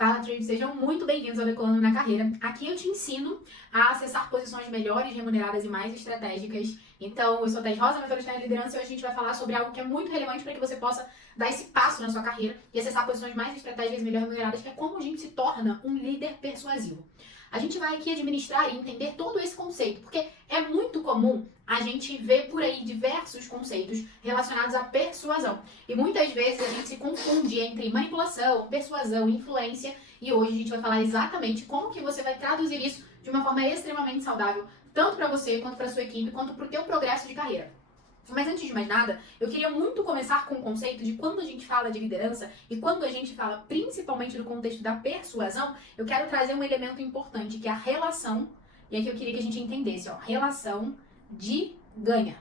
Fala, Tribes! Sejam muito bem-vindos ao Decolando na Carreira. Aqui eu te ensino a acessar posições melhores, remuneradas e mais estratégicas. Então, eu sou a Thais Rosa, mentorista de liderança, e hoje a gente vai falar sobre algo que é muito relevante para que você possa dar esse passo na sua carreira e acessar posições mais estratégicas e melhor remuneradas, que é como a gente se torna um líder persuasivo. A gente vai aqui administrar e entender todo esse conceito, porque é muito comum a gente ver por aí diversos conceitos relacionados à persuasão. E muitas vezes a gente se confunde entre manipulação, persuasão e influência. E hoje a gente vai falar exatamente como que você vai traduzir isso de uma forma extremamente saudável, tanto para você, quanto para sua equipe, quanto para o teu progresso de carreira. Mas antes de mais nada, eu queria muito começar com o conceito de quando a gente fala de liderança e quando a gente fala principalmente no contexto da persuasão, eu quero trazer um elemento importante, que é a relação, e aqui eu queria que a gente entendesse, relação de ganha.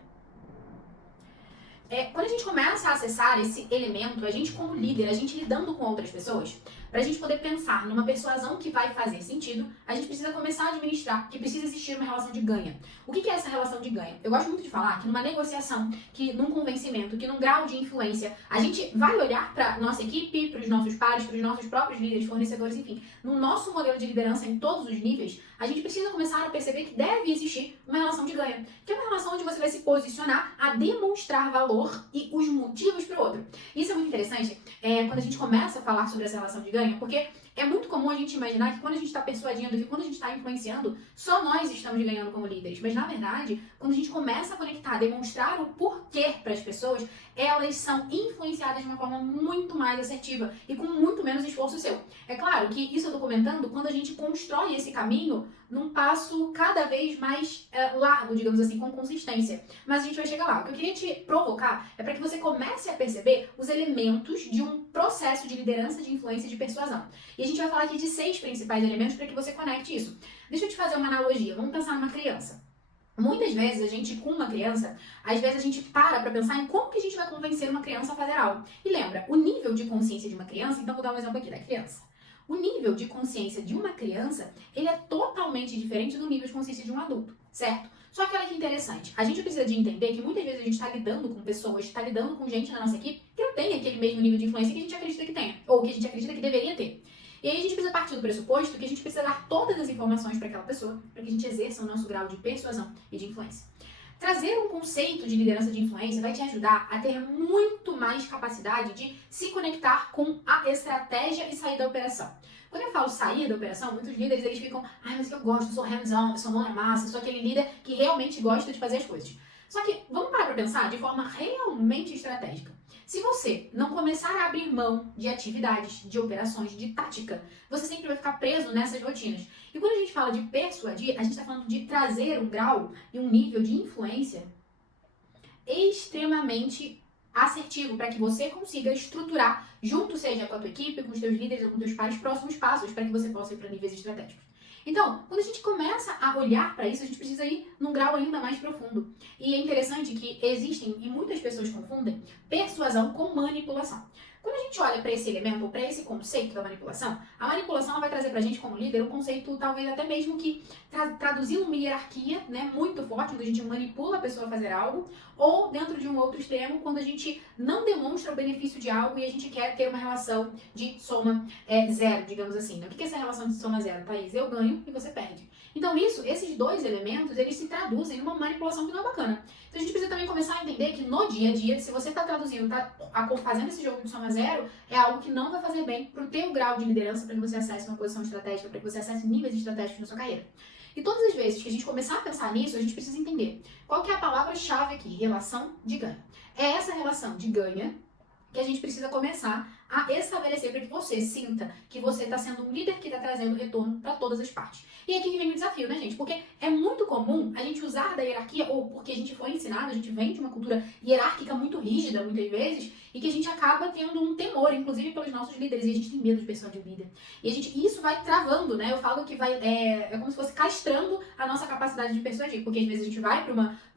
Quando a gente começa a acessar esse elemento, a gente como líder, a gente lidando com outras pessoas, para a gente poder pensar numa persuasão que vai fazer sentido, a gente precisa começar a administrar que precisa existir uma relação de ganha. O que é essa relação de ganha? Eu gosto muito de falar que numa negociação, que num convencimento, que num grau de influência, a gente vai olhar para nossa equipe, para os nossos pares, para os nossos próprios líderes, fornecedores, enfim, no nosso modelo de liderança em todos os níveis, a gente precisa começar a perceber que deve existir uma relação de ganha, que é uma relação onde você vai se posicionar a demonstrar valor e os motivos para o outro. Isso é muito interessante quando a gente começa a falar sobre essa relação de ganho, porque é muito comum a gente imaginar que quando a gente está persuadindo, que quando a gente está influenciando, só nós estamos ganhando como líderes. Mas na verdade, quando a gente começa a conectar, demonstrar o porquê para as pessoas, elas são influenciadas de uma forma muito mais assertiva e com muito menos esforço seu. É claro que isso eu estou comentando quando a gente constrói esse caminho num passo cada vez mais largo, digamos assim, com consistência. Mas a gente vai chegar lá. O que eu queria te provocar é para que você comece a perceber os elementos de um processo de liderança, de influência e de persuasão. E a gente vai falar aqui de 6 principais elementos para que você conecte isso. Deixa eu te fazer uma analogia. Vamos pensar numa criança. Muitas vezes a gente, com uma criança, às vezes a gente para pensar em como que a gente vai convencer uma criança a fazer algo. E lembra, o nível de consciência de uma criança, então vou dar um exemplo aqui da criança. O nível de consciência de uma criança, ele é totalmente diferente do nível de consciência de um adulto, certo? Só que olha que interessante, a gente precisa de entender que muitas vezes a gente está lidando com pessoas, está lidando com gente na nossa equipe que não tem aquele mesmo nível de influência que a gente acredita que tenha, ou que a gente acredita que deveria ter. E aí a gente precisa partir do pressuposto que a gente precisa dar todas as informações para aquela pessoa, para que a gente exerça o nosso grau de persuasão e de influência. Trazer um conceito de liderança de influência vai te ajudar a ter muito mais capacidade de se conectar com a estratégia e sair da operação. Quando eu falo sair da operação, muitos líderes eles ficam, mas eu gosto, eu sou hands-on, eu sou mão na massa, eu sou aquele líder que realmente gosta de fazer as coisas. Só que vamos parar para pensar de forma realmente estratégica. Se você não começar a abrir mão de atividades, de operações, de tática, você sempre vai ficar preso nessas rotinas. E quando a gente fala de persuadir, a gente está falando de trazer um grau e um nível de influência extremamente assertivo para que você consiga estruturar, junto seja com a tua equipe, com os teus líderes ou com os teus pares, próximos passos para que você possa ir para níveis estratégicos. Então, quando a gente começa a olhar para isso, a gente precisa ir num grau ainda mais profundo. E é interessante que existem, e muitas pessoas confundem, persuasão com manipulação. Quando a gente olha para esse elemento, ou para esse conceito da manipulação, a manipulação ela vai trazer para a gente como líder um conceito talvez até mesmo que traduzindo uma hierarquia, né, muito forte, onde a gente manipula a pessoa a fazer algo, ou dentro de um outro extremo, quando a gente não demonstra o benefício de algo e a gente quer ter uma relação de soma zero, digamos assim. O que é essa relação de soma zero, Thaís? Eu ganho e você perde. Então esses dois elementos, eles se traduzem numa manipulação que não é bacana. Então a gente precisa também começar a entender que no dia a dia, se você está traduzindo, está fazendo esse jogo de soma zero, é algo que não vai fazer bem para o teu grau de liderança, para que você acesse uma posição estratégica, para que você acesse níveis estratégicos na sua carreira. E todas as vezes que a gente começar a pensar nisso, a gente precisa entender qual que é a palavra-chave aqui, relação de ganho. É essa relação de ganha que a gente precisa começar a estabelecer para que você sinta que você está sendo um líder que está trazendo retorno para todas as partes. E aqui que vem o desafio, né, gente? Porque é muito comum a gente usar da hierarquia, ou porque a gente foi ensinado, a gente vem de uma cultura hierárquica muito rígida, muitas vezes, e que a gente acaba tendo um temor, inclusive pelos nossos líderes, e a gente tem medo de persuadir o líder. E isso vai travando, né? Eu falo que é como se fosse castrando a nossa capacidade de persuadir, porque às vezes a gente vai para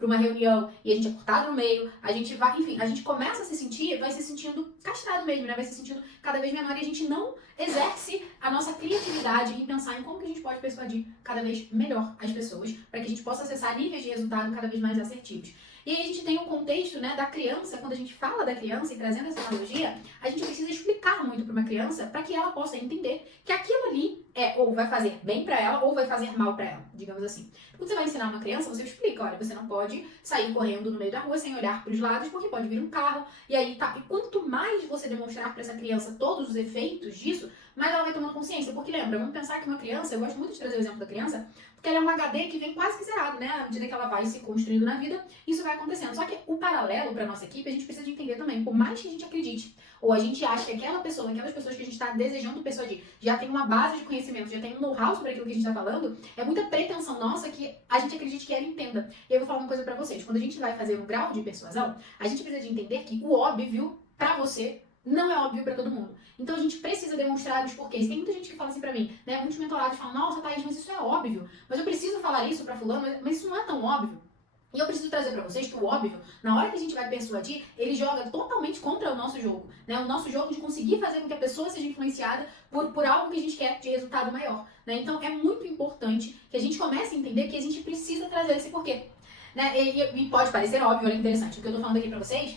uma reunião e a gente é cortado no meio, a gente vai, enfim, a gente começa a se sentir, vai se sentindo castrado mesmo, né? Vai se sentindo cada vez menor e a gente não exerce a nossa criatividade em pensar em como que a gente pode persuadir cada vez melhor as pessoas, para que a gente possa acessar níveis de resultado cada vez mais assertivos. E aí a gente tem um contexto, né, da criança. Quando a gente fala da criança e trazendo essa analogia, a gente precisa explicar muito para uma criança para que ela possa entender que aquilo ali ou vai fazer bem para ela ou vai fazer mal para ela, digamos assim. Quando você vai ensinar uma criança, você explica, olha, você não pode sair correndo no meio da rua sem olhar para os lados porque pode vir um carro. E aí tá. E quanto mais você demonstrar para essa criança todos os efeitos disso, mais ela vai tomando consciência. Porque lembra, vamos pensar que uma criança, eu gosto muito de trazer o exemplo da criança, porque ela é um HD que vem quase que zerado, né? À medida que ela vai se construindo na vida, isso vai acontecendo. Só que o paralelo para nossa equipe, a gente precisa de entender também, por mais que a gente acredite, ou a gente ache que aquelas pessoas que a gente está desejando persuadir já tem uma base de conhecimento, já tem um know-how sobre aquilo que a gente está falando, é muita pretensão nossa que a gente acredite que ela entenda. E eu vou falar uma coisa para vocês. Quando a gente vai fazer um grau de persuasão, a gente precisa de entender que o óbvio para você não é óbvio para todo mundo. Então a gente precisa demonstrar os porquês. Tem muita gente que fala assim pra mim, né? Muitos mentorados falam, nossa, Thaís, mas isso é óbvio. Mas eu preciso falar isso pra fulano, mas isso não é tão óbvio. E eu preciso trazer pra vocês que o óbvio, na hora que a gente vai persuadir, ele joga totalmente contra o nosso jogo. Né? O nosso jogo de conseguir fazer com que a pessoa seja influenciada por algo que a gente quer de resultado maior. Né? Então é muito importante que a gente comece a entender que a gente precisa trazer esse porquê. Né? E pode parecer óbvio, olha que interessante, o que eu tô falando aqui pra vocês,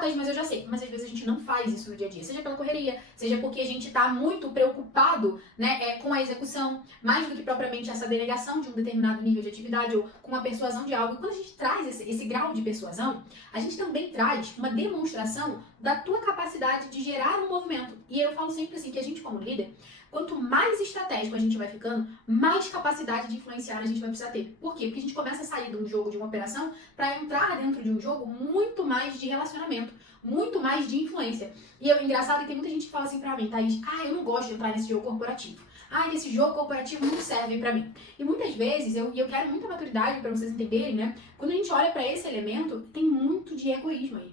Thaís, mas eu já sei. Mas às vezes a gente não faz isso no dia a dia, seja pela correria, seja porque a gente tá muito preocupado, né, com a execução, mais do que propriamente essa delegação de um determinado nível de atividade ou com a persuasão de algo. E quando a gente traz esse grau de persuasão, a gente também traz uma demonstração da tua capacidade de gerar um movimento. E eu falo sempre assim, que a gente como líder, quanto mais estratégico a gente vai ficando, mais capacidade de influenciar a gente vai precisar ter. Por quê? Porque a gente começa a sair de um jogo, de uma operação, para entrar dentro de um jogo muito mais de relacionamento, muito mais de influência. E é engraçado que tem muita gente que fala assim pra mim, Thaís, eu não gosto de entrar nesse jogo corporativo. Esse jogo corporativo não serve pra mim. E muitas vezes, eu quero muita maturidade pra vocês entenderem, né? Quando a gente olha pra esse elemento, tem muito de egoísmo aí.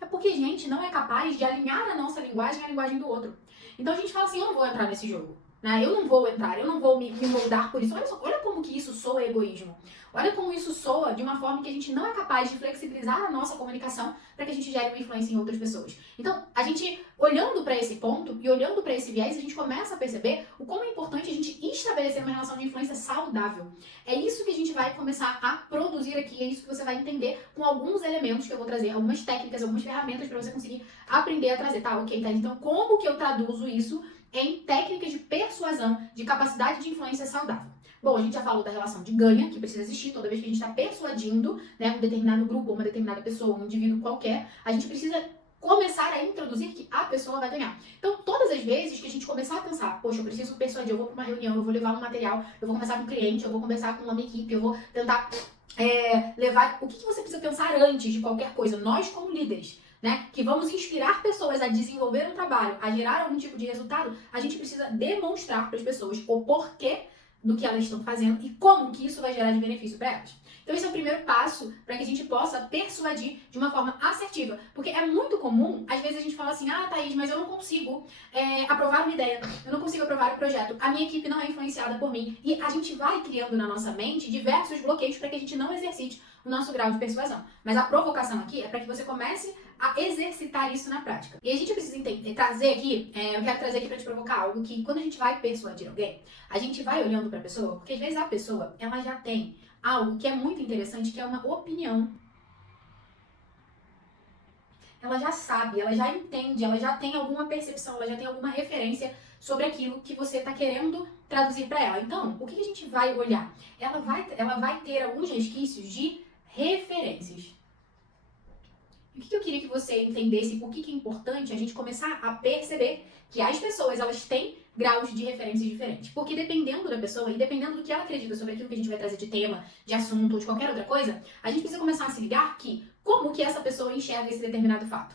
É porque a gente não é capaz de alinhar a nossa linguagem à linguagem do outro. Então a gente fala assim, eu não vou entrar nesse jogo. Né? Eu não vou entrar, eu não vou me moldar por isso. Olha como que isso soa egoísmo. Olha como isso soa de uma forma que a gente não é capaz de flexibilizar a nossa comunicação para que a gente gere uma influência em outras pessoas. Então, a gente, olhando para esse ponto e olhando para esse viés, a gente começa a perceber o como é importante a gente estabelecer uma relação de influência saudável. É isso que a gente vai começar a produzir aqui, é isso que você vai entender com alguns elementos que eu vou trazer, algumas técnicas, algumas ferramentas para você conseguir aprender a trazer, tá? Ok, tá? Então, como que eu traduzo isso em técnicas de persuasão, de capacidade de influência saudável? Bom, a gente já falou da relação de ganha, que precisa existir toda vez que a gente está persuadindo, né, um determinado grupo, uma determinada pessoa, um indivíduo qualquer, a gente precisa começar a introduzir que a pessoa vai ganhar. Então, todas as vezes que a gente começar a pensar, poxa, eu preciso persuadir, eu vou para uma reunião, eu vou levar um material, eu vou conversar com um cliente, eu vou conversar com uma equipe, eu vou tentar levar... O que você precisa pensar antes de qualquer coisa? Nós, como líderes, né, que vamos inspirar pessoas a desenvolver um trabalho, a gerar algum tipo de resultado, a gente precisa demonstrar para as pessoas o porquê do que elas estão fazendo e como que isso vai gerar de benefício para elas. Então esse é o primeiro passo para que a gente possa persuadir de uma forma assertiva. Porque é muito comum, às vezes a gente fala assim, Thaís, mas eu não consigo aprovar uma ideia, eu não consigo aprovar um projeto, a minha equipe não é influenciada por mim. E a gente vai criando na nossa mente diversos bloqueios para que a gente não exercite o nosso grau de persuasão. Mas a provocação aqui é para que você comece a exercitar isso na prática. E a gente precisa trazer aqui, eu quero trazer aqui para te provocar algo que quando a gente vai persuadir alguém, a gente vai olhando para a pessoa, porque às vezes a pessoa, ela já tem algo que é muito interessante, que é uma opinião. Ela já sabe, ela já entende, ela já tem alguma percepção, ela já tem alguma referência sobre aquilo que você está querendo traduzir para ela. Então, o que a gente vai olhar? Ela vai ter alguns resquícios de referências. O que eu queria que você entendesse, por que é importante a gente começar a perceber que as pessoas, elas têm graus de referências diferentes. Porque dependendo da pessoa e dependendo do que ela acredita sobre aquilo que a gente vai trazer de tema, de assunto ou de qualquer outra coisa, a gente precisa começar a se ligar que como que essa pessoa enxerga esse determinado fato.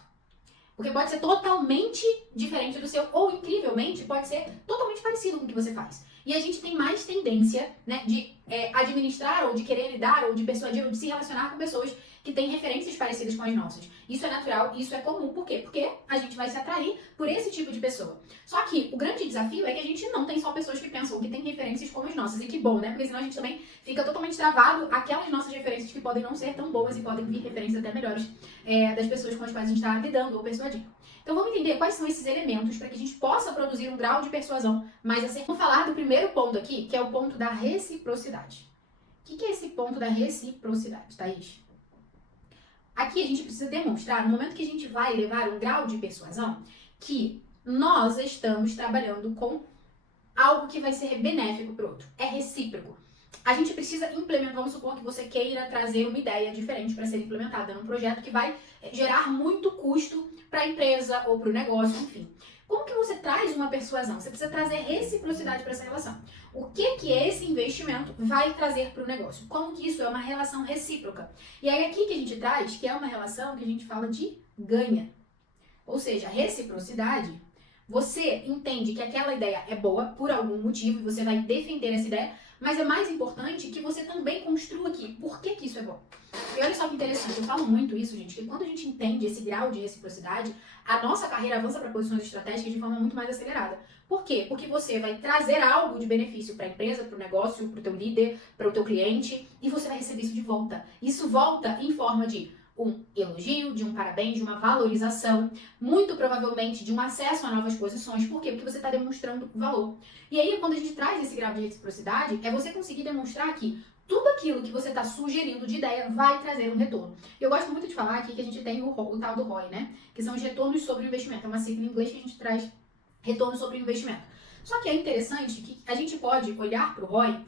Porque pode ser totalmente diferente do seu, ou incrivelmente pode ser totalmente parecido com o que você faz. E a gente tem mais tendência, né, de administrar ou de querer lidar ou de persuadir ou de se relacionar com pessoas que têm referências parecidas com as nossas. Isso é natural, isso é comum. Por quê? Porque a gente vai se atrair por esse tipo de pessoa. Só que o grande desafio é que a gente não tem só pessoas que pensam, que têm referências como as nossas. E que bom, né? Porque senão a gente também fica totalmente travado aquelas nossas referências que podem não ser tão boas e podem vir referências até melhores das pessoas com as quais a gente está lidando ou persuadindo. Então vamos entender quais são esses elementos para que a gente possa produzir um grau de persuasão mais assertivo. Vamos falar do primeiro ponto aqui, que é o ponto da reciprocidade. O que é esse ponto da reciprocidade, Thaís? Aqui a gente precisa demonstrar, no momento que a gente vai levar um grau de persuasão, que nós estamos trabalhando com algo que vai ser benéfico para o outro. É recíproco. A gente precisa implementar, vamos supor que você queira trazer uma ideia diferente para ser implementada num projeto que vai gerar muito custo para a empresa ou para o negócio, enfim. Como que você traz uma persuasão? Você precisa trazer reciprocidade para essa relação. O que esse investimento vai trazer para o negócio? Como que isso é uma relação recíproca? E aí aqui que a gente traz, que é uma relação que a gente fala de ganha. Ou seja, reciprocidade, você entende que aquela ideia é boa por algum motivo e você vai defender essa ideia, mas é mais importante que você também construa aqui por que isso é bom. E olha só que interessante, eu falo muito isso, gente, que quando a gente entende esse grau de reciprocidade, a nossa carreira avança para posições estratégicas de forma muito mais acelerada. Por quê? Porque você vai trazer algo de benefício para a empresa, para o negócio, para o teu líder, para o teu cliente, e você vai receber isso de volta. Isso volta em forma de um elogio, de um parabéns, de uma valorização, muito provavelmente de um acesso a novas posições. Por quê? Porque você está demonstrando valor. E aí, quando a gente traz esse grau de reciprocidade, é você conseguir demonstrar que tudo aquilo que você está sugerindo de ideia vai trazer um retorno. Eu gosto muito de falar aqui que a gente tem o tal do ROI, né? Que são os retornos sobre o investimento. É uma sigla em inglês que a gente traz retorno sobre o investimento. Só que é interessante que a gente pode olhar para o ROI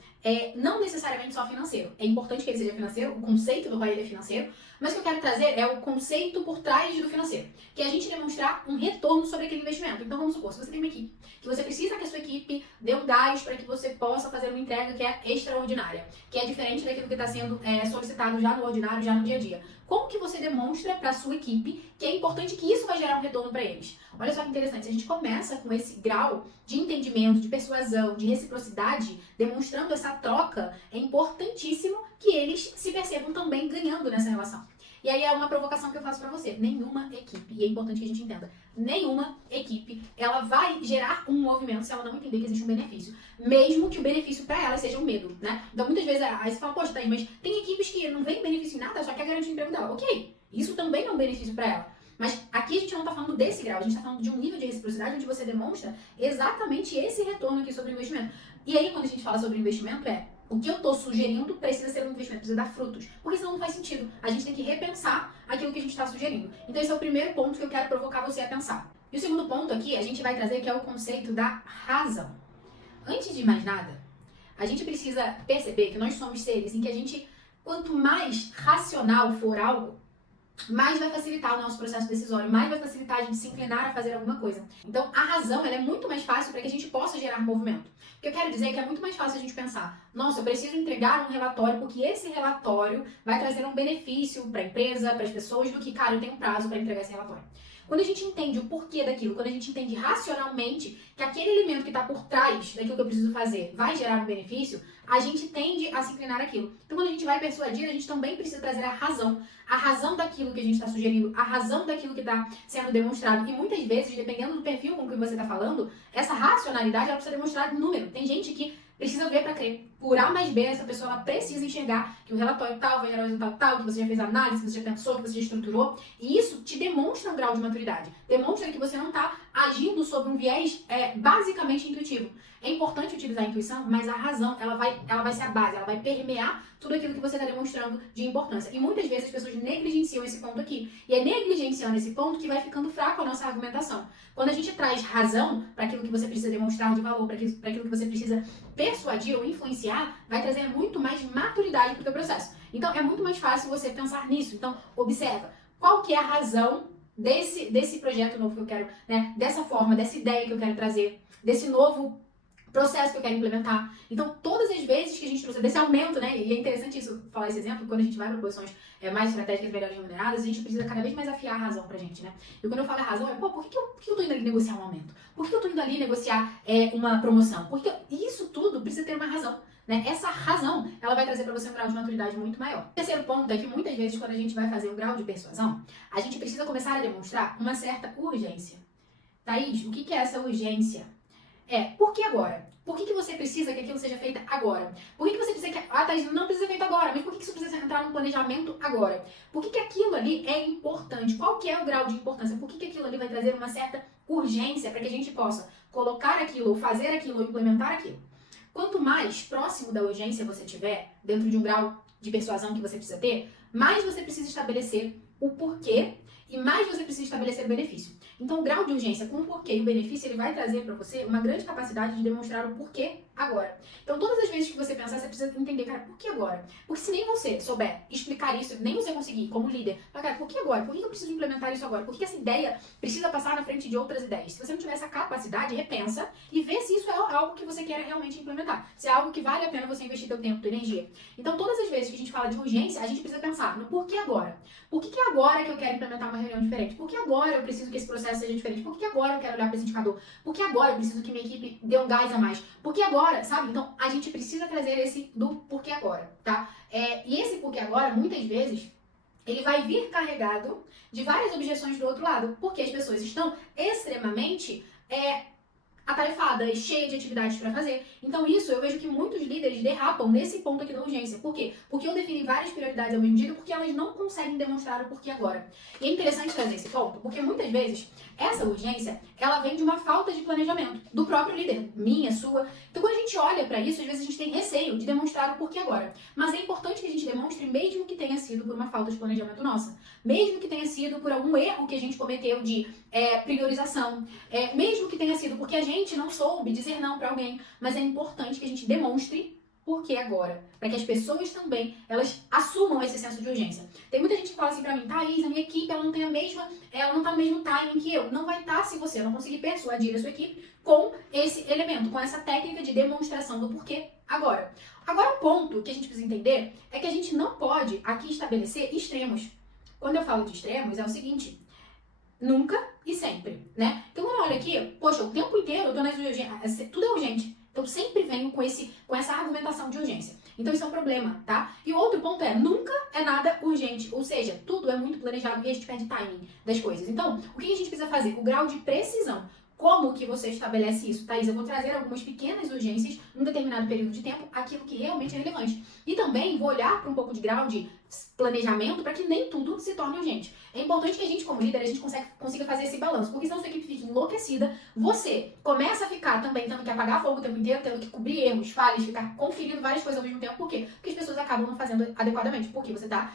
não necessariamente só financeiro. É importante que ele seja financeiro, o conceito do ROI ele é financeiro, mas o que eu quero trazer é o conceito por trás do financeiro, que é a gente demonstrar um retorno sobre aquele investimento. Então vamos supor, se você tem uma equipe, que você precisa que a sua equipe dê um gás para que você possa fazer uma entrega que é extraordinária, que é diferente daquilo que está sendo solicitado já no ordinário, já no dia a dia. Como que você demonstra para a sua equipe que é importante que isso vai gerar um retorno para eles? Olha só que interessante, se a gente começa com esse grau de entendimento, de persuasão, de reciprocidade, demonstrando essa troca, é importantíssimo que eles se percebam também ganhando nessa relação. E aí é uma provocação que eu faço pra você. Nenhuma equipe, e é importante que a gente entenda, nenhuma equipe, ela vai gerar um movimento se ela não entender que existe um benefício. Mesmo que o benefício pra ela seja um medo, né? Então muitas vezes aí você fala, poxa, Thaís, mas tem equipes que não vem benefício em nada, só quer garantir o emprego dela. Ok, isso também é um benefício pra ela. Mas aqui a gente não tá falando desse grau, a gente tá falando de um nível de reciprocidade onde você demonstra exatamente esse retorno aqui sobre o investimento. E aí quando a gente fala sobre investimento o que eu estou sugerindo precisa ser um investimento, precisa dar frutos. Porque senão não faz sentido. A gente tem que repensar aquilo que a gente está sugerindo. Então esse é o primeiro ponto que eu quero provocar você a pensar. E o segundo ponto aqui, a gente vai trazer que é o conceito da razão. Antes de mais nada, a gente precisa perceber que nós somos seres em que a gente, quanto mais racional for algo, mais vai facilitar o nosso processo decisório, mais vai facilitar a gente se inclinar a fazer alguma coisa. Então, a razão ela é muito mais fácil para que a gente possa gerar movimento. O que eu quero dizer é que é muito mais fácil a gente pensar, nossa, eu preciso entregar um relatório porque esse relatório vai trazer um benefício para a empresa, para as pessoas, do que, cara, eu tenho prazo para entregar esse relatório. Quando a gente entende o porquê daquilo, quando a gente entende racionalmente que aquele elemento que está por trás daquilo que eu preciso fazer vai gerar um benefício, a gente tende a se inclinar àquilo. Então, quando a gente vai persuadir, a gente também precisa trazer a razão daquilo que a gente está sugerindo, a razão daquilo que está sendo demonstrado. E muitas vezes, dependendo do perfil com que você está falando, essa racionalidade ela precisa demonstrar número. Tem gente que precisa ver para crer. Por A mais B, essa pessoa ela precisa enxergar que o relatório tal vai gerar o resultado tal, que você já fez análise, que você já pensou, que você já estruturou. E isso te demonstra um grau de maturidade. Demonstra que você não está agindo sobre um viés basicamente intuitivo. É importante utilizar a intuição, mas a razão ela vai ser a base, ela vai permear tudo aquilo que você está demonstrando de importância. E muitas vezes as pessoas negligenciam esse ponto aqui. E é negligenciando esse ponto que vai ficando fraco a nossa argumentação. Quando a gente traz razão para aquilo que você precisa demonstrar de valor, para aquilo que você precisa persuadir ou influenciar, vai trazer muito mais maturidade para o teu processo. Então é muito mais fácil você pensar nisso. Então observa qual que é a razão desse projeto novo que eu quero, né? Dessa forma, dessa ideia que eu quero trazer, desse novo processo que eu quero implementar. Então, todas as vezes que a gente trouxe desse aumento, né? E é interessante isso, falar esse exemplo, quando a gente vai para posições mais estratégicas, melhores remuneradas, a gente precisa cada vez mais afiar a razão pra gente, né? E quando eu falo a razão, por que eu tô indo ali negociar um aumento? Por que eu tô indo ali negociar uma promoção? Porque isso tudo precisa ter uma razão, né? Essa razão, ela vai trazer para você um grau de maturidade muito maior. O terceiro ponto é que muitas vezes, quando a gente vai fazer um grau de persuasão, a gente precisa começar a demonstrar uma certa urgência. Thaís, o que é essa urgência? Por que agora? Por que você precisa que aquilo seja feito agora? Por que você precisa que... Thaís, não precisa ser feito agora, mas por que isso precisa entrar no planejamento agora? Por que aquilo ali é importante? Qual que é o grau de importância? Por que aquilo ali vai trazer uma certa urgência para que a gente possa colocar aquilo, ou fazer aquilo, ou implementar aquilo? Quanto mais próximo da urgência você tiver, dentro de um grau de persuasão que você precisa ter, mais você precisa estabelecer o porquê e mais você precisa estabelecer o benefício. Então, o grau de urgência com o porquê e o benefício, ele vai trazer para você uma grande capacidade de demonstrar o porquê agora. Então, todas as vezes que você pensar, você precisa entender, cara, por que agora? Porque se nem você souber explicar isso, nem você conseguir, como líder, falar, cara, por que agora? Por que eu preciso implementar isso agora? Por que essa ideia precisa passar na frente de outras ideias? Se você não tiver essa capacidade, repensa e vê se isso é algo que você quer realmente implementar. Se é algo que vale a pena você investir seu tempo, sua energia. Então, todas as vezes que a gente fala de urgência, a gente precisa pensar no porquê agora. Por que é agora que eu quero implementar uma reunião diferente? Por que agora eu preciso que esse processo seja diferente? Por que agora eu quero olhar para esse indicador? Por que agora eu preciso que minha equipe dê um gás a mais? Por que agora, sabe? Então, a gente precisa trazer esse do porquê agora, tá? E esse porquê agora, muitas vezes, ele vai vir carregado de várias objeções do outro lado, porque as pessoas estão extremamente atarefadas, cheias de atividades para fazer. Então isso, eu vejo que muitos líderes derrapam nesse ponto aqui da urgência. Por quê? Porque eu defini várias prioridades ao mesmo dia, porque elas não conseguem demonstrar o porquê agora. E é interessante trazer esse ponto, porque muitas vezes essa urgência, ela vem de uma falta de planejamento do próprio líder, minha, sua. Então quando a gente olha para isso, às vezes a gente tem receio de demonstrar o porquê agora. Mas é importante que a gente demonstre, mesmo que tenha sido por uma falta de planejamento nossa. Mesmo que tenha sido por algum erro que a gente cometeu de priorização. Mesmo que tenha sido porque a gente não soube dizer não para alguém. Mas é importante que a gente demonstre por que agora? Para que as pessoas também, elas assumam esse senso de urgência. Tem muita gente que fala assim pra mim, Thaís, a minha equipe, ela não tá no mesmo timing que eu. Não vai estar se você não conseguir persuadir a sua equipe com esse elemento, com essa técnica de demonstração do porquê agora. Agora, um ponto que a gente precisa entender é que a gente não pode aqui estabelecer extremos. Quando eu falo de extremos, é o seguinte, nunca e sempre, né? Então, quando eu olho aqui, poxa, o tempo inteiro eu tô nas urgências, tudo é urgente. Então, sempre venho com essa argumentação de urgência. Então, isso é um problema, tá? E o outro ponto é, nunca é nada urgente. Ou seja, tudo é muito planejado e a gente perde timing das coisas. Então, o que a gente precisa fazer? O grau de precisão. Como que você estabelece isso? Thaís, eu vou trazer algumas pequenas urgências num determinado período de tempo, aquilo que realmente é relevante. E também vou olhar para um pouco de grau de planejamento para que nem tudo se torne urgente. É importante que a gente, como líder, a gente consiga fazer esse balanço, porque senão sua equipe fica enlouquecida, você começa a ficar também tendo que apagar fogo o tempo inteiro, tendo que cobrir erros, falhas, ficar conferindo várias coisas ao mesmo tempo. Por quê? Porque as pessoas acabam não fazendo adequadamente, porque você tá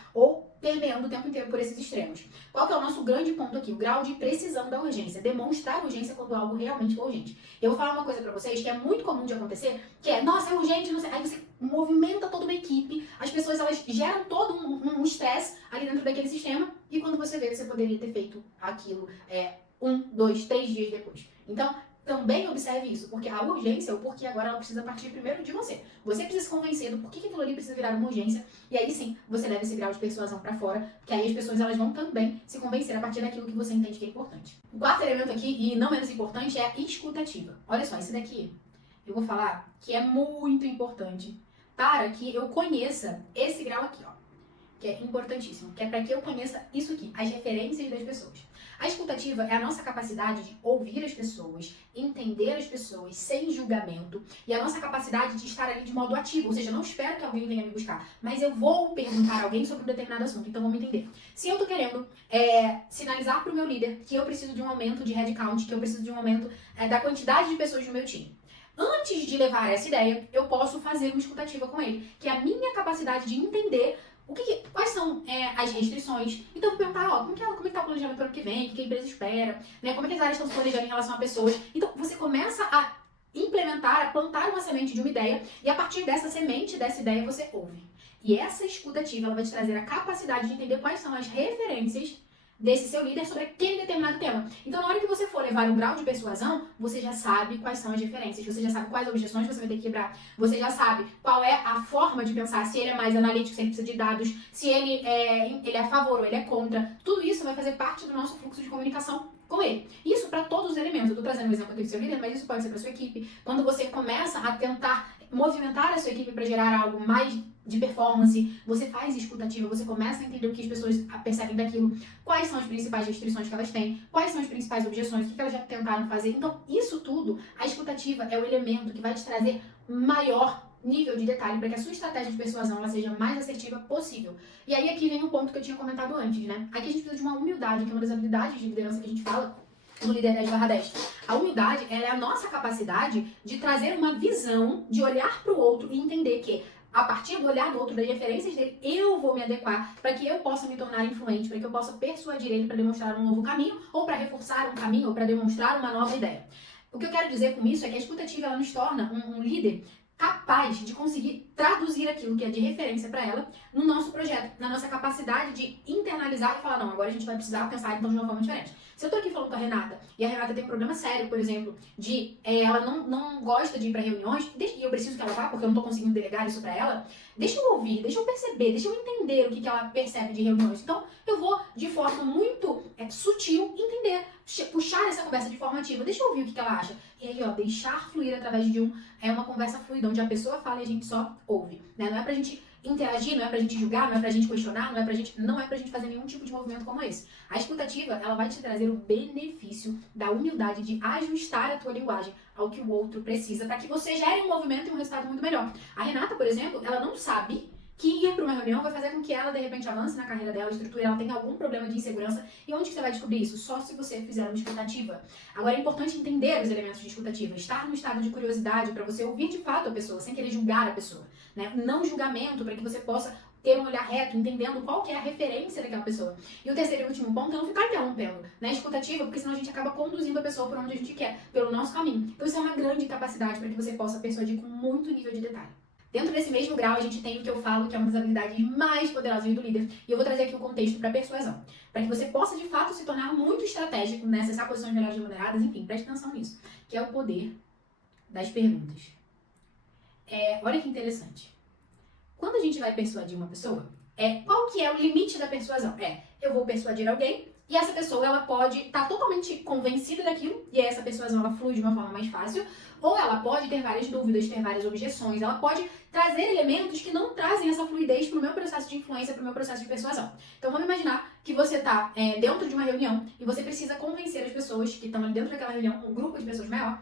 permeando o tempo inteiro por esses extremos. Qual que é o nosso grande ponto aqui? O grau de precisão da urgência. Demonstrar urgência quando algo realmente for urgente. Eu vou falar uma coisa pra vocês que é muito comum de acontecer, que é, nossa, é urgente, não sei. Aí você movimenta toda uma equipe, as pessoas, elas geram todo um estresse ali dentro daquele sistema, e quando você vê, você poderia ter feito aquilo 1, 2, 3 dias depois. Então, também observe isso, porque a urgência, o porquê agora, ela precisa partir primeiro de você. Você precisa se convencer do porquê que aquilo ali precisa virar uma urgência, e aí sim, você leva esse grau de persuasão pra fora, que aí as pessoas, elas vão também se convencer a partir daquilo que você entende que é importante. O quarto elemento aqui, e não menos importante, é a escutativa. Olha só, esse daqui, eu vou falar que é muito importante para que eu conheça esse grau aqui, ó, que é importantíssimo, que é para que eu conheça isso aqui, as referências das pessoas. A escutativa é a nossa capacidade de ouvir as pessoas, entender as pessoas sem julgamento, e a nossa capacidade de estar ali de modo ativo, ou seja, não espero que alguém venha me buscar, mas eu vou perguntar a alguém sobre um determinado assunto, então vamos entender. Se eu tô querendo sinalizar para o meu líder que eu preciso de um aumento de headcount, que eu preciso de um aumento da quantidade de pessoas no meu time, antes de levar essa ideia, eu posso fazer uma escutativa com ele, que é a minha capacidade de entender quais são as restrições. Então, eu vou perguntar, como é que tá o planejamento para o ano que vem, o que a empresa espera, né? Como é que as áreas estão se planejando em relação a pessoas. Então, você começa a implementar, a plantar uma semente de uma ideia, e a partir dessa semente, dessa ideia, você ouve. E essa escutativa, ela vai te trazer a capacidade de entender quais são as referências desse seu líder sobre aquele determinado tema. Então, na hora que você for levar um grau de persuasão, você já sabe quais são as referências, você já sabe quais objeções você vai ter que quebrar, você já sabe qual é a forma de pensar, se ele é mais analítico, se ele precisa de dados, se ele é a favor ou ele é contra. Tudo isso vai fazer parte do nosso fluxo de comunicação com ele. Isso para todos os elementos. Eu tô trazendo um exemplo aqui do seu líder, mas isso pode ser para sua equipe. Quando você começa a tentar movimentar a sua equipe para gerar algo mais de performance, você faz escutativa, você começa a entender o que as pessoas percebem daquilo, quais são as principais restrições que elas têm, quais são as principais objeções, o que elas já tentaram fazer. Então, isso tudo, a escutativa é o elemento que vai te trazer maior nível de detalhe para que a sua estratégia de persuasão ela seja mais assertiva possível. E aí aqui vem o ponto que eu tinha comentado antes, né? Aqui a gente precisa de uma humildade, que é uma das habilidades de liderança que a gente fala no Líder 10/10. A humildade, ela é a nossa capacidade de trazer uma visão, de olhar para o outro e entender que a partir do olhar do outro, das referências dele, eu vou me adequar para que eu possa me tornar influente, para que eu possa persuadir ele para demonstrar um novo caminho, ou para reforçar um caminho, ou para demonstrar uma nova ideia. O que eu quero dizer com isso é que a escutativa ela nos torna um líder capaz de conseguir traduzir aquilo que é de referência para ela no nosso projeto, na nossa capacidade de internalizar e falar, não, agora a gente vai precisar pensar então de uma forma diferente. Se eu tô aqui falando com a Renata, e a Renata tem um problema sério, por exemplo, de ela não gosta de ir para reuniões, e eu preciso que ela vá, porque eu não tô conseguindo delegar isso para ela, deixa eu ouvir, deixa eu perceber, deixa eu entender o que ela percebe de reuniões. Então, eu vou, de forma muito sutil, entender, puxar essa conversa de forma ativa, deixa eu ouvir o que ela acha. E aí, deixar fluir através de uma conversa fluida, onde a pessoa fala e a gente só ouve, né? Não é pra gente interagir, não é pra gente julgar, não é pra gente questionar, não é pra gente fazer nenhum tipo de movimento como esse. A escutativa, ela vai te trazer o benefício da humildade de ajustar a tua linguagem ao que o outro precisa, para que você gere um movimento e um resultado muito melhor. A Renata, por exemplo, ela não sabe que ir para uma reunião vai fazer com que ela, de repente, avance na carreira dela, estruture, ela tenha algum problema de insegurança. E onde que você vai descobrir isso? Só se você fizer uma escutativa. Agora, é importante entender os elementos de escutativa, estar no estado de curiosidade para você ouvir de fato a pessoa, sem querer julgar a pessoa, né? Não julgamento, para que você possa ter um olhar reto, entendendo qual que é a referência daquela pessoa. E o terceiro e último ponto é não ficar interrompendo, né? Escutativa, porque senão a gente acaba conduzindo a pessoa por onde a gente quer, pelo nosso caminho. Então, isso é uma grande capacidade para que você possa persuadir com muito nível de detalhe. Dentro desse mesmo grau, a gente tem o que eu falo que é uma das habilidades mais poderosas do líder. E eu vou trazer aqui o contexto para persuasão. Para que você possa, de fato, se tornar muito estratégico nessas posições melhores remuneradas. Enfim, preste atenção nisso. Que é o poder das perguntas. Olha que interessante. Quando a gente vai persuadir uma pessoa, qual que é o limite da persuasão? Eu vou persuadir alguém e essa pessoa ela pode estar totalmente convencida daquilo e essa persuasão ela flui de uma forma mais fácil, ou ela pode ter várias dúvidas, ter várias objeções, ela pode trazer elementos que não trazem essa fluidez para o meu processo de influência, para o meu processo de persuasão. Então vamos imaginar que você está dentro de uma reunião e você precisa convencer as pessoas que estão ali dentro daquela reunião, um grupo de pessoas maior,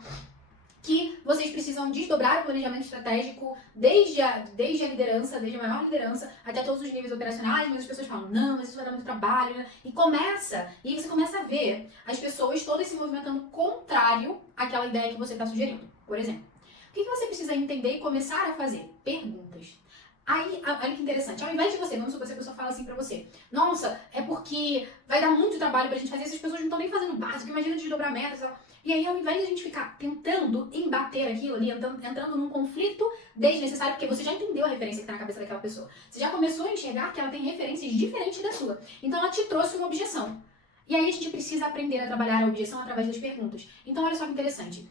que vocês precisam desdobrar o planejamento estratégico desde a liderança, desde a maior liderança, até todos os níveis operacionais, mas as pessoas falam, não, mas isso vai dar muito trabalho, né? E aí você começa a ver as pessoas todas se movimentando contrário àquela ideia que você está sugerindo. Por exemplo, o que você precisa entender e começar a fazer? Perguntas. Aí, olha que interessante, ao invés de você, vamos supor que a pessoa fala assim pra você, nossa, é porque vai dar muito trabalho pra gente fazer, essas pessoas não estão nem fazendo básico, imagina desdobrar metas, e aí ao invés de a gente ficar tentando embater aquilo ali, entrando num conflito desnecessário, porque você já entendeu a referência que tá na cabeça daquela pessoa, você já começou a enxergar que ela tem referências diferentes da sua, então ela te trouxe uma objeção. E aí a gente precisa aprender a trabalhar a objeção através das perguntas. Então olha só que interessante,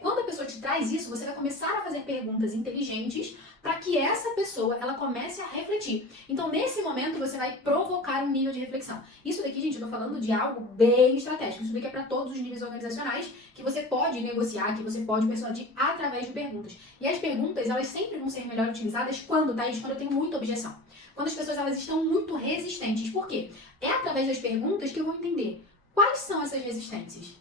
quando a pessoa te traz isso, você vai começar a fazer perguntas inteligentes para que essa pessoa ela comece a refletir. Então nesse momento você vai provocar um nível de reflexão. Isso daqui, gente, eu tô falando de algo bem estratégico. Isso daqui é para todos os níveis organizacionais que você pode negociar, que você pode persuadir através de perguntas. E as perguntas, elas sempre vão ser melhor utilizadas quando, Thaís? Quando eu tenho muita objeção. Quando as pessoas elas estão muito resistentes. Por quê? É através das perguntas que eu vou entender quais são essas resistências.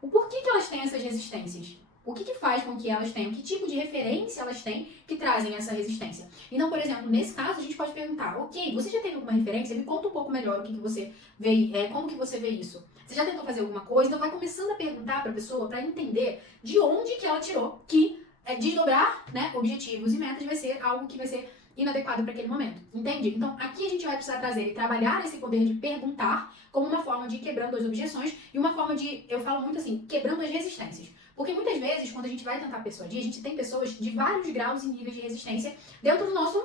O porquê que elas têm essas resistências. O que faz com que elas tenham, que tipo de referência elas têm que trazem essa resistência. Então, por exemplo, nesse caso, a gente pode perguntar, ok, você já teve alguma referência? Me conta um pouco melhor o que você vê, como que você vê isso. Você já tentou fazer alguma coisa? Então vai começando a perguntar para a pessoa para entender de onde que ela tirou que desdobrar, né, objetivos e metas vai ser algo que vai ser inadequado para aquele momento, entende? Então, aqui a gente vai precisar trazer e trabalhar esse poder de perguntar como uma forma de ir quebrando as objeções e uma forma de, eu falo muito assim, quebrando as resistências. Porque muitas vezes, quando a gente vai tentar persuadir, a gente tem pessoas de vários graus e níveis de resistência dentro do nosso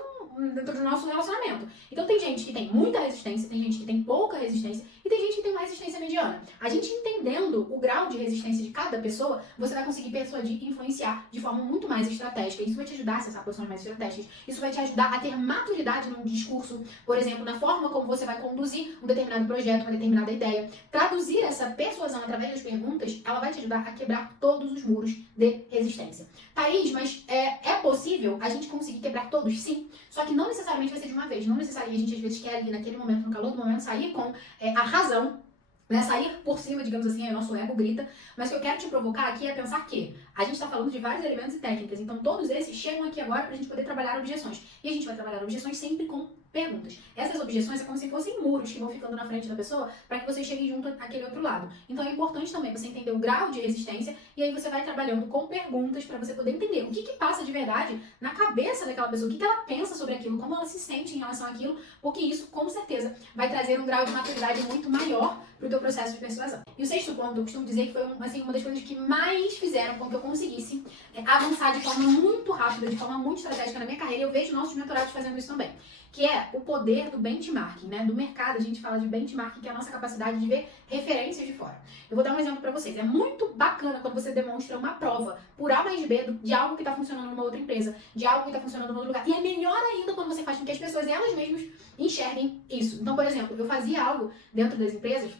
relacionamento. Então tem gente que tem muita resistência, tem gente que tem pouca resistência e tem gente que tem uma resistência mediana. A gente entendendo o grau de resistência de cada pessoa, você vai conseguir persuadir e influenciar de forma muito mais estratégica. Isso vai te ajudar a acessar posições mais estratégicas. Isso vai te ajudar a ter maturidade num discurso, por exemplo, na forma como você vai conduzir um determinado projeto, uma determinada ideia. Traduzir essa persuasão através das perguntas, ela vai te ajudar a quebrar todos os muros de resistência. Thaís, mas é possível a gente conseguir quebrar todos? Sim. Só que não necessariamente vai ser de uma vez. Não necessariamente a gente às vezes quer ali naquele momento, no calor do momento, sair com a razão, né? Sair por cima, digamos assim, aí o nosso ego grita. Mas o que eu quero te provocar aqui é pensar que a gente está falando de vários elementos e técnicas. Então todos esses chegam aqui agora para a gente poder trabalhar objeções. E a gente vai trabalhar objeções sempre com perguntas. Essas objeções é como se fossem muros que vão ficando na frente da pessoa para que você chegue junto àquele outro lado. Então é importante também você entender o grau de resistência e aí você vai trabalhando com perguntas para você poder entender o que passa de verdade na cabeça daquela pessoa, o que ela pensa sobre aquilo, como ela se sente em relação àquilo, porque isso com certeza vai trazer um grau de maturidade muito maior para o teu processo de persuasão. E o sexto ponto, eu costumo dizer que foi uma das coisas que mais fizeram com que eu conseguisse avançar de forma muito rápida, de forma muito estratégica na minha carreira, e eu vejo nossos mentorados fazendo isso também, que é o poder do benchmarking, né? Do mercado, a gente fala de benchmarking, que é a nossa capacidade de ver referências de fora. Eu vou dar um exemplo para vocês. É muito bacana quando você demonstra uma prova por A mais B de algo que está funcionando numa outra empresa, de algo que está funcionando em outro lugar. E é melhor ainda quando você faz com que as pessoas, elas mesmas, enxerguem isso. Então, por exemplo, eu fazia algo dentro das empresas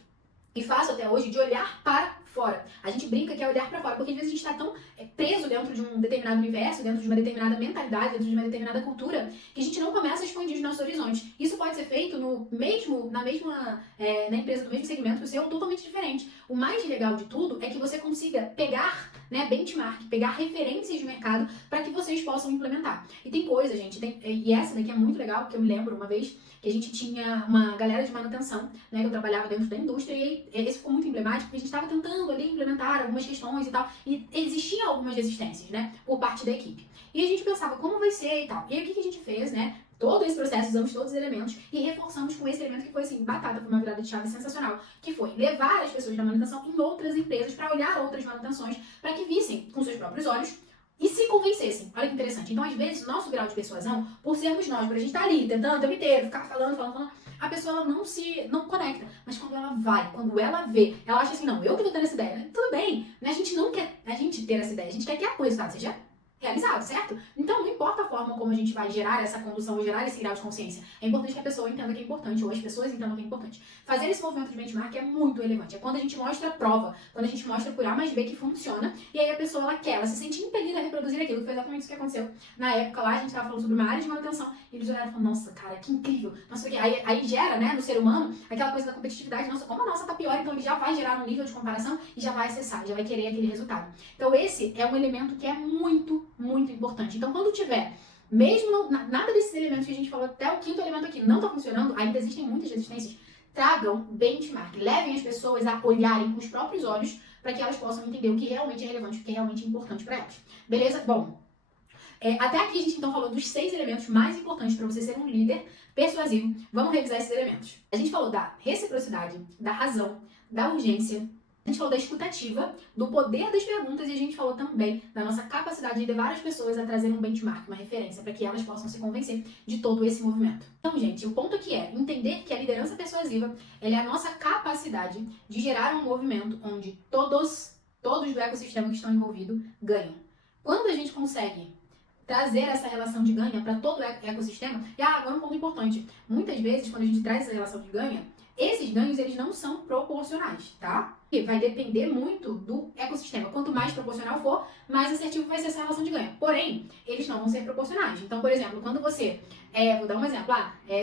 e faço até hoje de olhar para fora. A gente brinca que é olhar para fora, porque às vezes a gente está tão preso dentro de um determinado universo, dentro de uma determinada mentalidade, dentro de uma determinada cultura, que a gente não começa a expandir os nossos horizontes. Isso pode ser feito na empresa do mesmo segmento, que o seu é totalmente diferente. O mais legal de tudo é que você consiga pegar, né, benchmark, pegar referências de mercado para que vocês possam implementar. E tem coisa, gente, e essa daqui é muito legal, porque eu me lembro uma vez que a gente tinha uma galera de manutenção, né, que eu trabalhava dentro da indústria, e esse ficou muito emblemático, porque a gente estava tentando ali implementar algumas questões e tal, e existiam algumas resistências, né, por parte da equipe. E a gente pensava, como vai ser e tal. E aí o que a gente fez, né, todo esse processo, usamos todos os elementos e reforçamos com esse elemento que foi assim, batata, foi uma virada de chave sensacional, que foi levar as pessoas da manutenção em outras empresas para olhar outras manutenções, para que vissem com seus próprios olhos e se convencessem. Olha que interessante. Então, às vezes, nosso grau de persuasão, por sermos nós, por a gente estar ali, tentando o tempo inteiro, ficar falando, a pessoa ela não conecta. Mas quando ela vai, quando ela vê, ela acha assim, não, eu que tô tendo essa ideia, né? Tudo bem, né? A gente não quer ter essa ideia, a gente quer que o resultado seja realizado, certo? Então, não importa a forma como a gente vai gerar essa condução ou gerar esse grau de consciência. É importante que a pessoa entenda que é importante, ou as pessoas entendam que é importante. Fazer esse movimento de benchmark é muito relevante. É quando a gente mostra a prova, quando a gente mostra por A mais B que funciona, e aí a pessoa, ela se sente impelida a reproduzir aquilo. Foi exatamente isso que aconteceu. Na época lá, a gente tava falando sobre uma área de manutenção, e eles olharam e falaram, nossa, cara, que incrível. Nossa, porque aí gera, né, no ser humano, aquela coisa da competitividade. Nossa, como a nossa tá pior, então ele já vai gerar um nível de comparação e já vai acessar, já vai querer aquele resultado. Então, esse é um elemento que é muito, muito importante. Então, quando tiver, mesmo nada desses elementos que a gente falou, até o quinto elemento aqui não está funcionando, ainda existem muitas resistências, tragam benchmark, levem as pessoas a olharem com os próprios olhos para que elas possam entender o que realmente é relevante, o que é realmente importante para elas. Beleza? Bom, até aqui a gente então falou dos 6 elementos mais importantes para você ser um líder persuasivo. Vamos revisar esses elementos. A gente falou da reciprocidade, da razão, da urgência, a gente falou da escutativa, do poder das perguntas e a gente falou também da nossa capacidade de levar as pessoas a trazer um benchmark, uma referência, para que elas possam se convencer de todo esse movimento. Então, gente, o ponto aqui é entender que a liderança persuasiva ela é a nossa capacidade de gerar um movimento onde todos do ecossistema que estão envolvidos ganham. Quando a gente consegue trazer essa relação de ganho para todo o ecossistema, e agora um ponto importante, muitas vezes quando a gente traz essa relação de ganho, esses ganhos, eles não são proporcionais, tá? E vai depender muito do ecossistema. Quanto mais proporcional for, mais assertivo vai ser essa relação de ganho. Porém, eles não vão ser proporcionais. Então, por exemplo, quando você... vou dar um exemplo.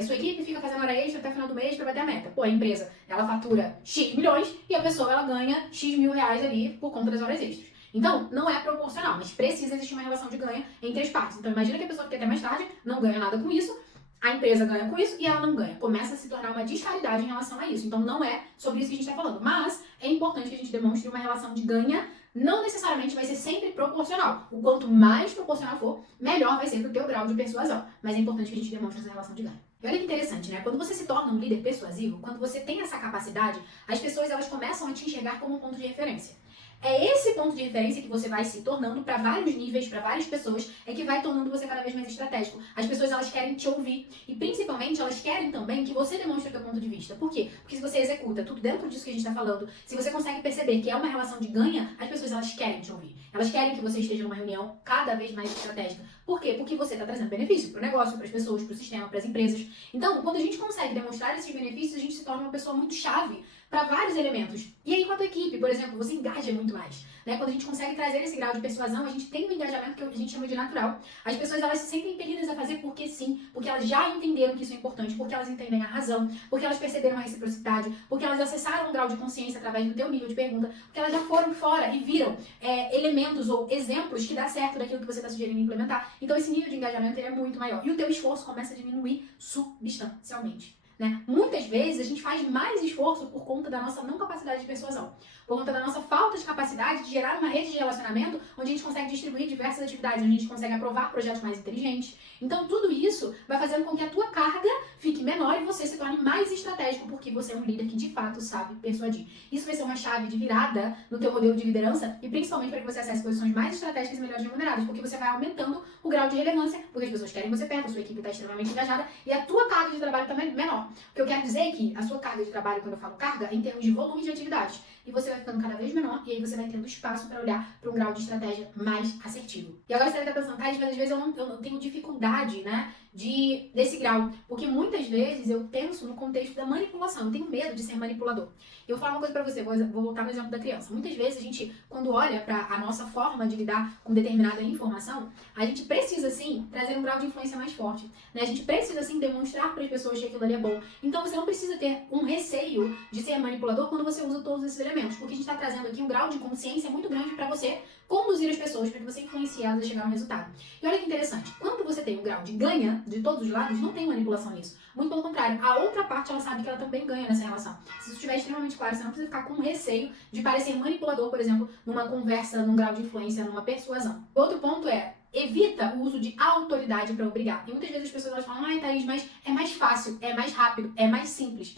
Sua equipe fica fazendo hora extra até o final do mês para bater a meta. Pô, a empresa, ela fatura X milhões e a pessoa, ela ganha X mil reais ali por conta das horas extras. Então, não é proporcional, mas precisa existir uma relação de ganho entre as partes. Então, imagina que a pessoa fica até mais tarde, não ganha nada com isso, a empresa ganha com isso e ela não ganha. Começa a se tornar uma disparidade em relação a isso. Então, não é sobre isso que a gente está falando. Mas é importante que a gente demonstre uma relação de ganha. Não necessariamente vai ser sempre proporcional. O quanto mais proporcional for, melhor vai ser pro teu grau de persuasão. Mas é importante que a gente demonstre essa relação de ganho. E olha que interessante, né? Quando você se torna um líder persuasivo, quando você tem essa capacidade, as pessoas elas começam a te enxergar como um ponto de referência. É esse ponto de referência que você vai se tornando para vários níveis, para várias pessoas, é que vai tornando você cada vez mais estratégico. As pessoas, elas querem te ouvir e, principalmente, elas querem também que você demonstre o seu ponto de vista. Por quê? Porque se você executa tudo dentro disso que a gente está falando, se você consegue perceber que é uma relação de ganha, as pessoas, elas querem te ouvir. Elas querem que você esteja numa reunião cada vez mais estratégica. Por quê? Porque você está trazendo benefício para o negócio, para as pessoas, para o sistema, para as empresas. Então, quando a gente consegue demonstrar esses benefícios, a gente se torna uma pessoa muito chave para vários elementos. E aí, com a tua equipe, por exemplo, você engaja muito mais. Né? Quando a gente consegue trazer esse grau de persuasão, a gente tem um engajamento que a gente chama de natural. As pessoas, elas se sentem impelidas a fazer porque sim, porque elas já entenderam que isso é importante, porque elas entendem a razão, porque elas perceberam a reciprocidade, porque elas acessaram um grau de consciência através do teu nível de pergunta, porque elas já foram fora e viram elementos ou exemplos que dá certo daquilo que você está sugerindo implementar. Então, esse nível de engajamento ele é muito maior. E o teu esforço começa a diminuir substancialmente. Né? Muitas vezes a gente faz mais esforço por conta da nossa não capacidade de persuasão, por conta da nossa falta de capacidade de gerar uma rede de relacionamento onde a gente consegue distribuir diversas atividades, onde a gente consegue aprovar projetos mais inteligentes. Então tudo isso vai fazendo com que a tua carga fique menor e você se torne mais estratégico porque você é um líder que de fato sabe persuadir. Isso vai ser uma chave de virada no teu modelo de liderança e principalmente para que você acesse posições mais estratégicas e melhores remuneradas, porque você vai aumentando o grau de relevância, porque as pessoas querem você perto, a sua equipe está extremamente engajada e a tua carga de trabalho também é menor. O que eu quero dizer é que a sua carga de trabalho, quando eu falo carga, é em termos de volume de atividades. E você vai ficando cada vez menor e aí você vai tendo espaço para olhar para um grau de estratégia mais assertivo. E agora você deve estar pensando, Thaís, mas às vezes eu não tenho dificuldade, né, desse grau. Porque muitas vezes eu penso no contexto da manipulação. Eu tenho medo de ser manipulador. Eu vou falar uma coisa para você, vou voltar no exemplo da criança. Muitas vezes a gente, quando olha para a nossa forma de lidar com determinada informação, a gente precisa sim trazer um grau de influência mais forte. Né? A gente precisa sim demonstrar para as pessoas que aquilo ali é bom. Então você não precisa ter um receio de ser manipulador quando você usa todos esses elementos. Porque a gente está trazendo aqui um grau de consciência muito grande para você conduzir as pessoas, para que você influencie elas a chegar no resultado. E olha que interessante, quando você tem um grau de ganha de todos os lados, não tem manipulação nisso. Muito pelo contrário, a outra parte ela sabe que ela também ganha nessa relação. Se isso estiver extremamente claro, você não precisa ficar com receio de parecer manipulador, por exemplo, numa conversa, num grau de influência, numa persuasão. Outro ponto é, evita o uso de autoridade para obrigar. E muitas vezes as pessoas elas falam, ai Thaís, mas é mais fácil, é mais rápido, é mais simples.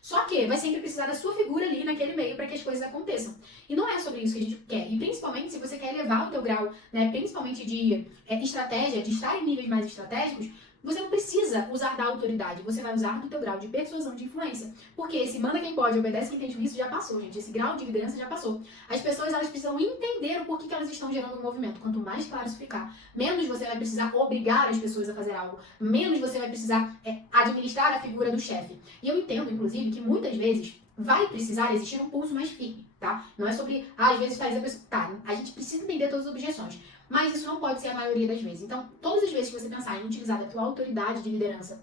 Só que vai sempre precisar da sua figura ali naquele meio para que as coisas aconteçam. E não é sobre isso que a gente quer. E principalmente se você quer elevar o teu grau, né, principalmente de estratégia, de estar em níveis mais estratégicos, você não precisa usar da autoridade, você vai usar do teu grau de persuasão, de influência. Porque esse manda quem pode, obedece quem tem juízo já passou, gente. Esse grau de liderança já passou. As pessoas, elas precisam entender o porquê que elas estão gerando um movimento. Quanto mais claro isso ficar, menos você vai precisar obrigar as pessoas a fazer algo. Menos você vai precisar administrar a figura do chefe. E eu entendo, inclusive, que muitas vezes vai precisar existir um pulso mais firme, tá? Não é sobre, às vezes faz a pessoa... Tá, a gente precisa entender todas as objeções. Mas isso não pode ser a maioria das vezes. Então, todas as vezes que você pensar em utilizar a tua autoridade de liderança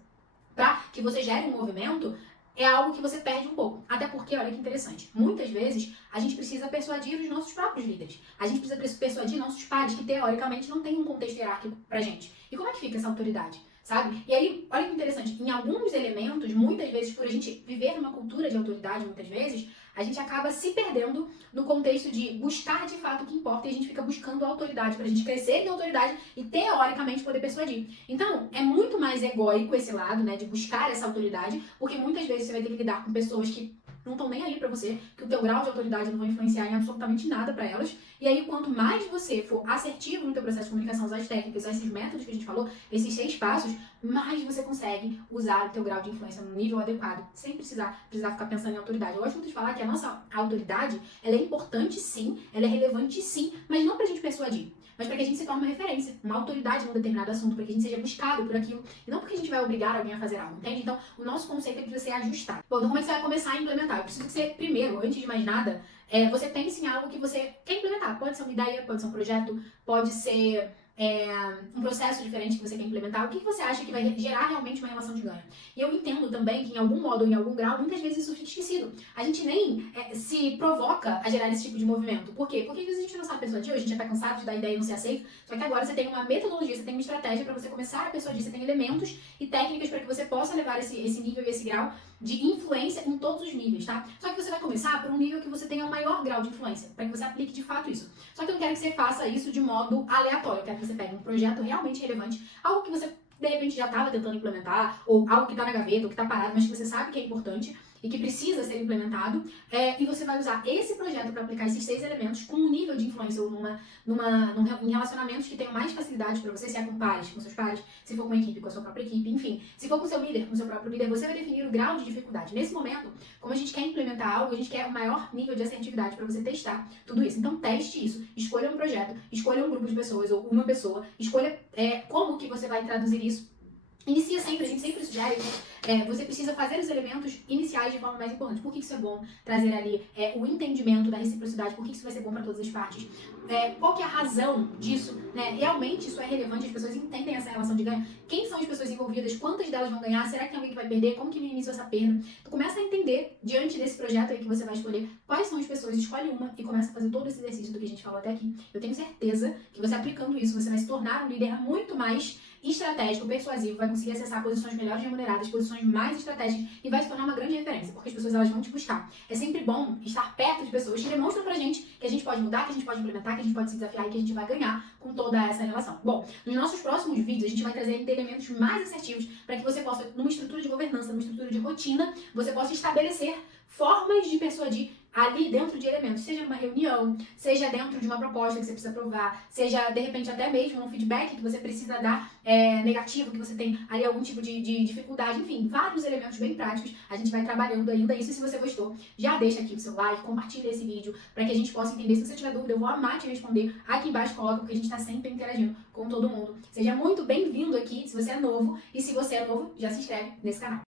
para que você gere um movimento, é algo que você perde um pouco. Até porque, olha que interessante, muitas vezes a gente precisa persuadir os nossos próprios líderes. A gente precisa persuadir nossos pares que, teoricamente, não tem um contexto hierárquico pra gente. E como é que fica essa autoridade? Sabe? E aí, olha que interessante, em alguns elementos, muitas vezes, por a gente viver numa cultura de autoridade, muitas vezes, a gente acaba se perdendo no contexto de buscar de fato o que importa e a gente fica buscando autoridade pra gente crescer em autoridade e teoricamente poder persuadir. Então, é muito mais egóico esse lado, né, de buscar essa autoridade, porque muitas vezes você vai ter que lidar com pessoas que não estão nem aí pra você, que o teu grau de autoridade não vai influenciar em absolutamente nada pra elas. E aí, quanto mais você for assertivo no teu processo de comunicação, usar as técnicas, usar esses métodos que a gente falou, esses 6 passos, mais você consegue usar o teu grau de influência no nível adequado, sem precisar ficar pensando em autoridade. Eu gosto muito de falar que a nossa autoridade, ela é importante sim, ela é relevante sim, mas não pra gente persuadir, mas para que a gente se torne uma referência, uma autoridade num determinado assunto, para que a gente seja buscado por aquilo, e não porque a gente vai obrigar alguém a fazer algo, entende? Então, o nosso conceito precisa ser ajustado. Bom, então como é que você vai começar a implementar? Eu preciso que você, primeiro, antes de mais nada, você pense em algo que você quer implementar. Pode ser uma ideia, pode ser um projeto, pode ser um processo diferente que você quer implementar. O que você acha que vai gerar realmente uma relação de ganho? E eu entendo também que em algum modo ou em algum grau, muitas vezes isso fica esquecido. A gente nem se provoca a gerar esse tipo de movimento. Por quê? Porque às vezes a gente não sabe persuadir, a gente já tá cansado de dar ideia e não ser aceito. Só que agora você tem uma metodologia, você tem uma estratégia para você começar a persuadir, você tem elementos e técnicas para que você possa levar esse nível e esse grau de influência em todos os níveis, tá? Só que você vai começar por um nível que você tenha o maior grau de influência, para que você aplique de fato isso. Só que eu não quero que você faça isso de modo aleatório, eu quero que você pegue um projeto realmente relevante, algo que você de repente já estava tentando implementar, ou algo que está na gaveta, ou que está parado, mas que você sabe que é importante e que precisa ser implementado, e você vai usar esse projeto para aplicar esses 6 elementos com um nível de influência ou em relacionamentos que tenham mais facilidade para você, se é com pares, com seus pares, se for com uma equipe, com a sua própria equipe, enfim, se for com seu líder, com seu próprio líder, você vai definir o grau de dificuldade. Nesse momento, como a gente quer implementar algo, a gente quer o maior nível de assertividade para você testar tudo isso. Então teste isso, escolha um projeto, escolha um grupo de pessoas ou uma pessoa, escolha como que você vai traduzir isso Inicia sempre, a gente sempre sugere que você precisa fazer os elementos iniciais de forma mais importante. Por que isso é bom? Trazer ali o entendimento da reciprocidade, por que isso vai ser bom para todas as partes. Qual que é a razão disso? Né? Realmente isso é relevante, as pessoas entendem essa relação de ganho. Quem são as pessoas envolvidas? Quantas delas vão ganhar? Será que tem alguém que vai perder? Como que minimiza essa perda? Tu começa a entender, diante desse projeto aí que você vai escolher, quais são as pessoas, escolhe uma e começa a fazer todo esse exercício do que a gente falou até aqui. Eu tenho certeza que você aplicando isso, você vai se tornar um líder muito mais estratégico, persuasivo, vai conseguir acessar posições melhores remuneradas, posições mais estratégicas e vai se tornar uma grande referência, porque as pessoas elas vão te buscar. É sempre bom estar perto de pessoas que demonstram pra gente que a gente pode mudar, que a gente pode implementar, que a gente pode se desafiar e que a gente vai ganhar com toda essa relação. Bom, nos nossos próximos vídeos a gente vai trazer elementos mais assertivos para que você possa, numa estrutura de governança, numa estrutura de rotina, você possa estabelecer formas de persuadir ali dentro de elementos, seja numa reunião, seja dentro de uma proposta que você precisa provar, seja de repente até mesmo um feedback que você precisa dar negativo, que você tem ali algum tipo de dificuldade, enfim, vários elementos bem práticos. A gente vai trabalhando ainda isso. E se você gostou, já deixa aqui o seu like, compartilha esse vídeo para que a gente possa entender. Se você tiver dúvida, eu vou amar te responder. Aqui embaixo coloca, porque a gente está sempre interagindo com todo mundo. Seja muito bem-vindo aqui, se você é novo, e se você é novo, já se inscreve nesse canal.